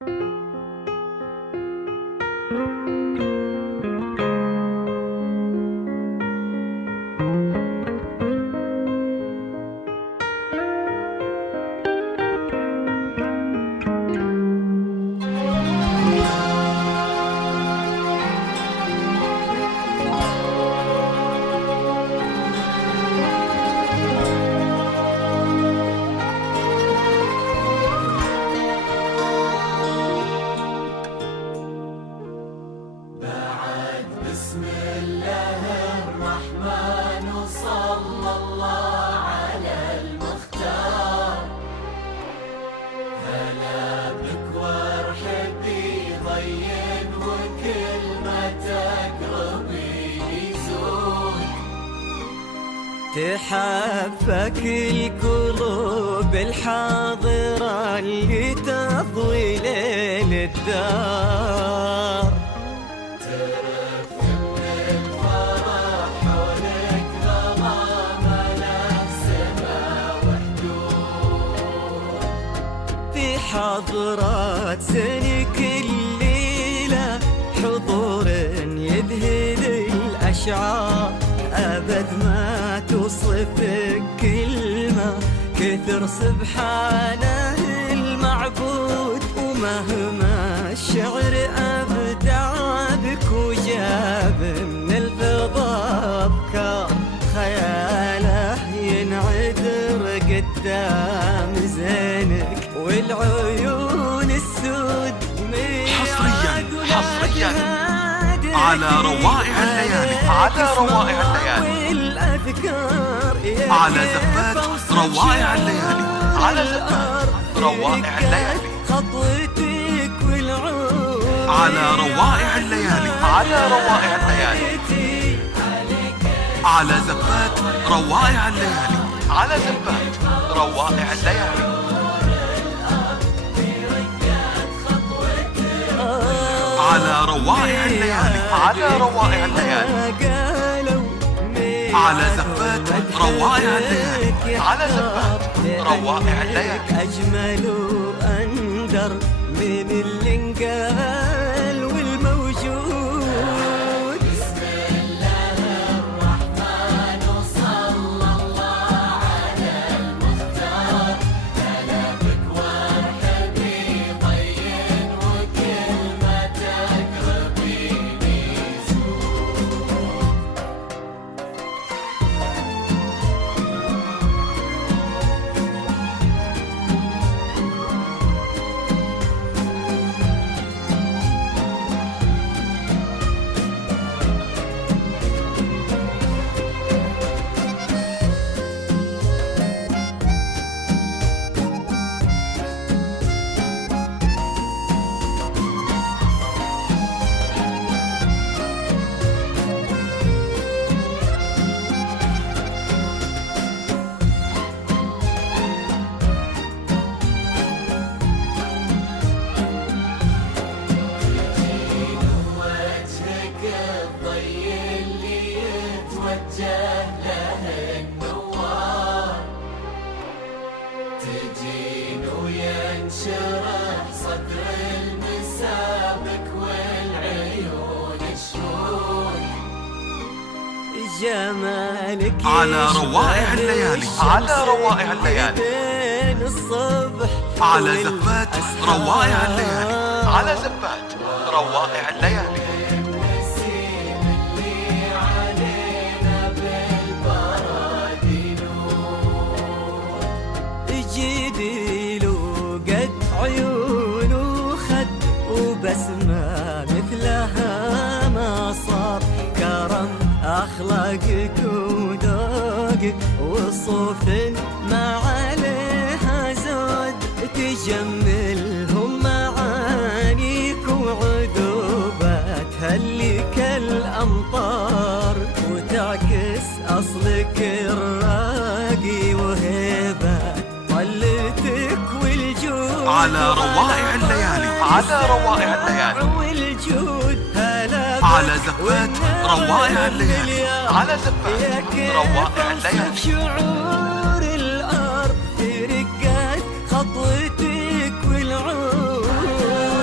بسم الله الرحمن وصلى الله على المختار. هلا بك وارحبي ضين وكل ما تقربي يزول. تحفك القلوب الحاضرة اللي تضوي ليل الدار. حضرات سنك الليلة حضور يذهل الأشعار، أبد ما توصفك كلمة كثر سبحانه المعبود. ومهما الشعر أبدع بك وجاب من الفضاء أفكار، خياله ينعذر قدام زينك والعيون السود. حصريا على روائع الليالي، والأذكار على زفات روائع الليالي، خطوتك والعود على روائع الليالي، على زفات روائع الليالي، على روائع الليالي، على زفات روائع الليالي، أجمل وأندر من اللي انقال والموجود. بسم الله الرحمن وصلى الله على المختار. هلا بك وارحبي ضين وكل ما تقربي يزول. تجين وينشرح صدر المسابك والعيون الشهود. جمالك على روائع الليالي، بين الصبح على زفات روائع الليالي، النسيم اللي علينا بالبرد ينور. جديله قد عيون وخد وبسمة مثلها ما صار. كرم أخلاقك وذوقك وصوف ما عليها زود. تجملهم معانيك وعذوباتها اللي كالأمطار، وتعكس أصلك الراقي وهيبة طلتك والجود. على روائع الليالي، والجود. هلا على زفات روائع الليالي، شعور الأرض في رقات خطوتك والعود.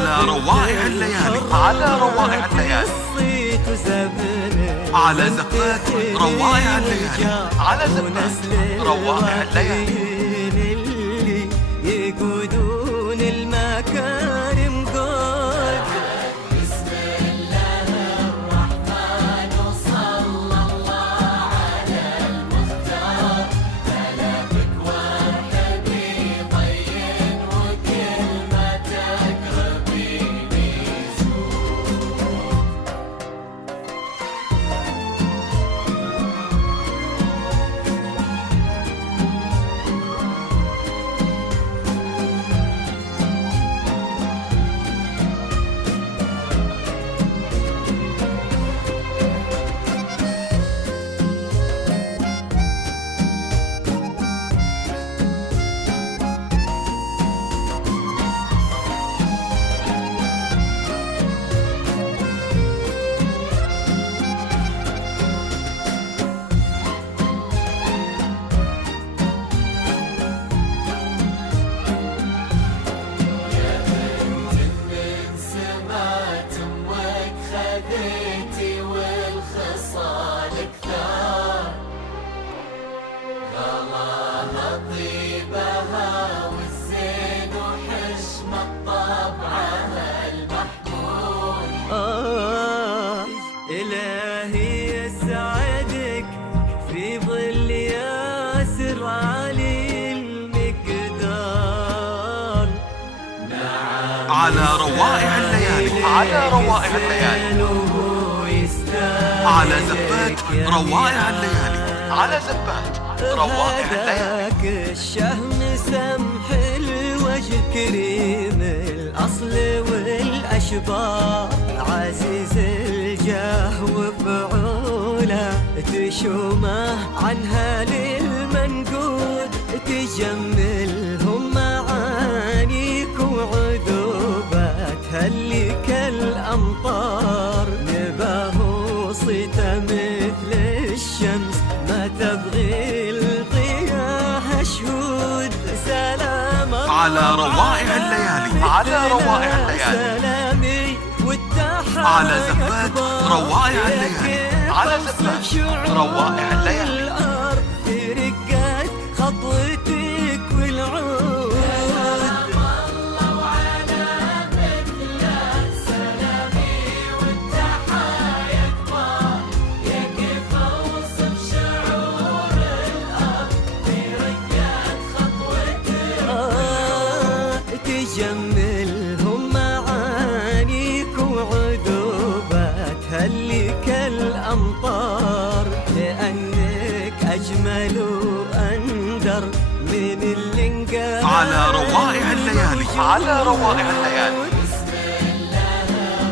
على روائع الليالي، على روائع الليالي، الصيت وزبنه على زفات روائع الليالي، على زفات روائع الليالي، اللي يقودون المكارم قود. بسم الله الرحمن وصلى الله على المختار، هلبك وارحبي طين وكلمتك ربيني زود. من سمات امك خذيتي والخصال كثار، غلاها طيبها والزين وحشمة طبعها المحمود. إلهي يسعدك في ظل ياسر علي المقدار. على روائع الليالي، على روائع الليالي، على زفات روائع الليالي، على زفات روائع الليالي. هداك الشهم سمح الوجه كريم الأصل والأشبار، عزيز الجاه وفعوله تشومه عنها للمنقود، تجملهم معانيك وعذوباتها اللي كالأمطار، نباه صيته مثل الشمس ما تبغي الضياء شهود. سلام على روائع الليالي، على روائع الليالي، سلامي والتحية على زفات روائع الليالي، على زفات روائع الليالي. الأرض رقت خطوتك والعود. الله وعلى مثله سلامي والتحايا كبار، يقف اوصف شعور الارض في رقة خطوتك. تجملهم معانيك وعذوباتها اللي كالأمطار، لأنك أجمل وأندر من اللي انقال. على روائع الليالي، على روائع الليالي،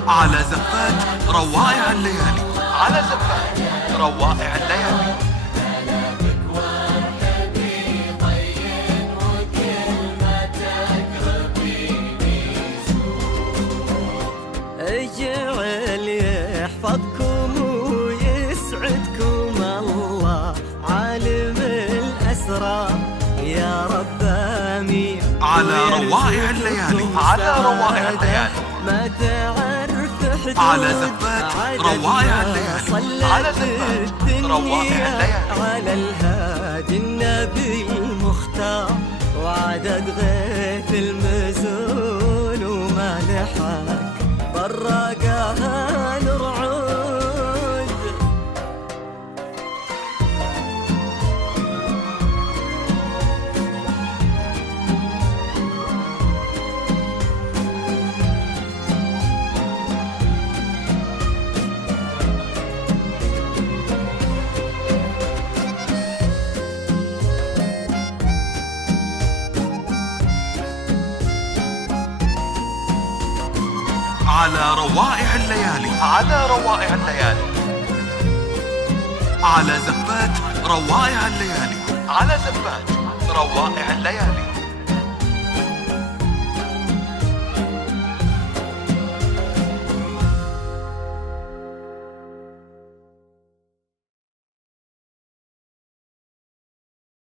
على زفات روائع الليالي، على زفات روائع الليالي. هلبك وارحبي طين وكلمتك ربيني زود. اجعل يحفظكم ويسعدكم الله عالم الأسرار، يا رب آمين. على روائع الليالي، على روائع الليالي، ما تعرف حدود على زفات روائع الليالي، على زفات روائع الليالي. على الهادي النبي المختار، وعدد غيث المزون وما لحق براقها نرعود. على روائع الليالي، على روائع الليالي، على زفات روائع الليالي، على زفات روائع الليالي.